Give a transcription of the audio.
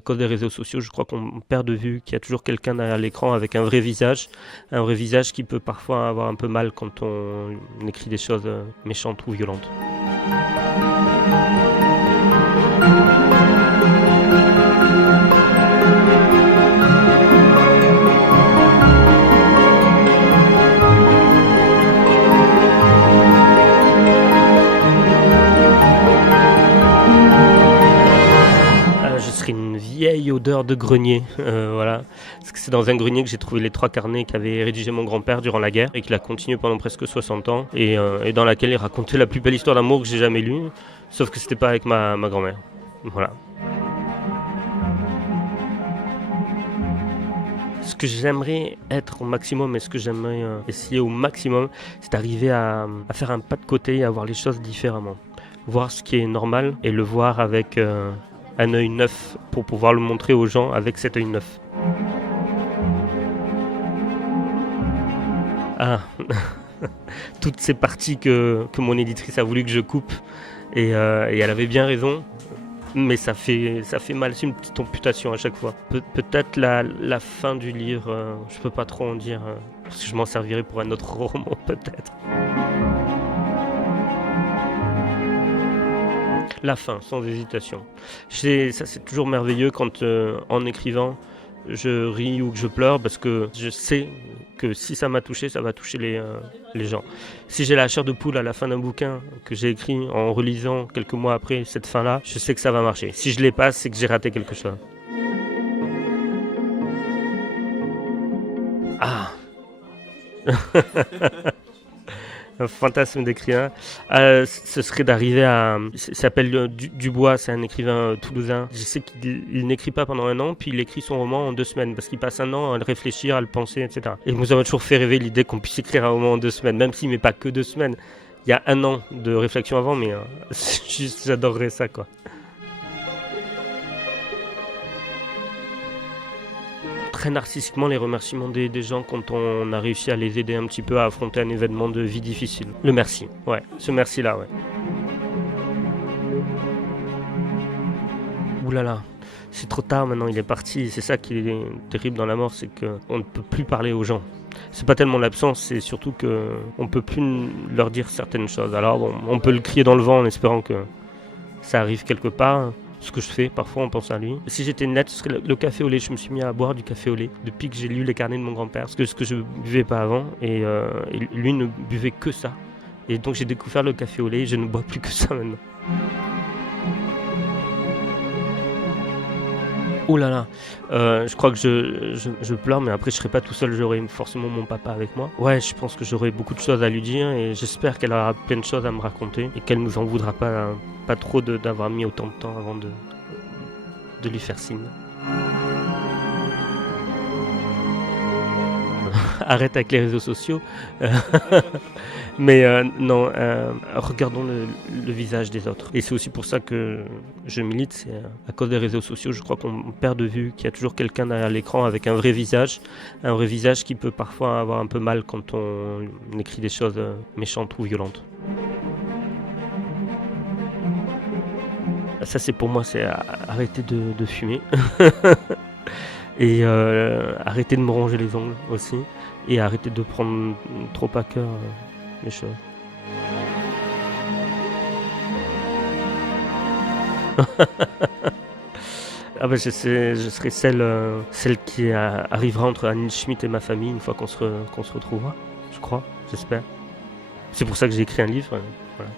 À cause des réseaux sociaux, je crois qu'on perd de vue qu'il y a toujours quelqu'un derrière l'écran avec un vrai visage qui peut parfois avoir un peu mal quand on écrit des choses méchantes ou violentes. Je serais une vieille odeur de grenier, voilà. Parce que c'est dans un grenier que j'ai trouvé les 3 carnets qu'avait rédigé mon grand-père durant la guerre et qu'il a continué pendant presque 60 ans et dans laquelle il racontait la plus belle histoire d'amour que j'ai jamais lue, sauf que c'était pas avec ma grand-mère. Voilà. Ce que j'aimerais être au maximum et ce que j'aimerais essayer au maximum, c'est d'arriver à faire un pas de côté et à voir les choses différemment. Voir ce qui est normal et le voir avec un œil neuf pour pouvoir le montrer aux gens avec cet œil neuf. Ah, toutes ces parties que mon éditrice a voulu que je coupe et elle avait bien raison. Mais ça fait mal, c'est une petite amputation à chaque fois. Peut-être la fin du livre, je peux pas trop en dire, parce que je m'en servirai pour un autre roman peut-être. La fin, sans hésitation. Ça c'est toujours merveilleux quand en écrivant, je ris ou que je pleure parce que je sais que si ça m'a touché, ça va toucher les gens. Si j'ai la chair de poule à la fin d'un bouquin que j'ai écrit en relisant quelques mois après cette fin-là, je sais que ça va marcher. Si je l'ai pas, c'est que j'ai raté quelque chose. Ah. Un fantasme d'écrivain, ce serait d'arriver à... Ça s'appelle Dubois, c'est un écrivain toulousain. Je sais qu'il n'écrit pas pendant 1 an, puis il écrit son roman en 2 semaines, parce qu'il passe 1 an à le réfléchir, à le penser, etc. Et ça m'a toujours fait rêver l'idée qu'on puisse écrire un roman en 2 semaines, même s'il ne met pas que 2 semaines. Il y a 1 an de réflexion avant, mais j'adorerais ça, quoi. Très narcissiquement les remerciements des gens quand on a réussi à les aider un petit peu à affronter un événement de vie difficile. Le merci, ouais, ce merci-là, ouais. Ouh là là, c'est trop tard maintenant, il est parti. C'est ça qui est terrible dans la mort, c'est qu'on ne peut plus parler aux gens. C'est pas tellement l'absence, c'est surtout qu'on ne peut plus leur dire certaines choses. Alors bon, on peut le crier dans le vent en espérant que ça arrive quelque part. Ce que je fais, parfois on pense à lui. Si j'étais une lettre, ce serait le café au lait. Je me suis mis à boire du café au lait depuis que j'ai lu les carnets de mon grand-père. Parce que ce que je buvais pas avant, et lui ne buvait que ça. Et donc j'ai découvert le café au lait, je ne bois plus que ça maintenant. Oh là là, je crois que je pleure, mais après je serai pas tout seul, j'aurai forcément mon papa avec moi. Ouais, je pense que j'aurai beaucoup de choses à lui dire et j'espère qu'elle aura plein de choses à me raconter et qu'elle nous en voudra pas trop d'avoir mis autant de temps avant de lui faire signe. Arrête avec les réseaux sociaux. Mais non, regardons le visage des autres. Et c'est aussi pour ça que je milite, c'est à cause des réseaux sociaux, je crois qu'on perd de vue qu'il y a toujours quelqu'un derrière l'écran avec un vrai visage qui peut parfois avoir un peu mal quand on écrit des choses méchantes ou violentes. Ça c'est pour moi, c'est arrêter de fumer. Et arrêter de me ronger les ongles aussi. Et arrêter de prendre trop à cœur les choses. Ah bah je serai celle qui arrivera entre Anil Schmitt et ma famille une fois qu'on se retrouvera, je crois, j'espère. C'est pour ça que j'ai écrit un livre, voilà.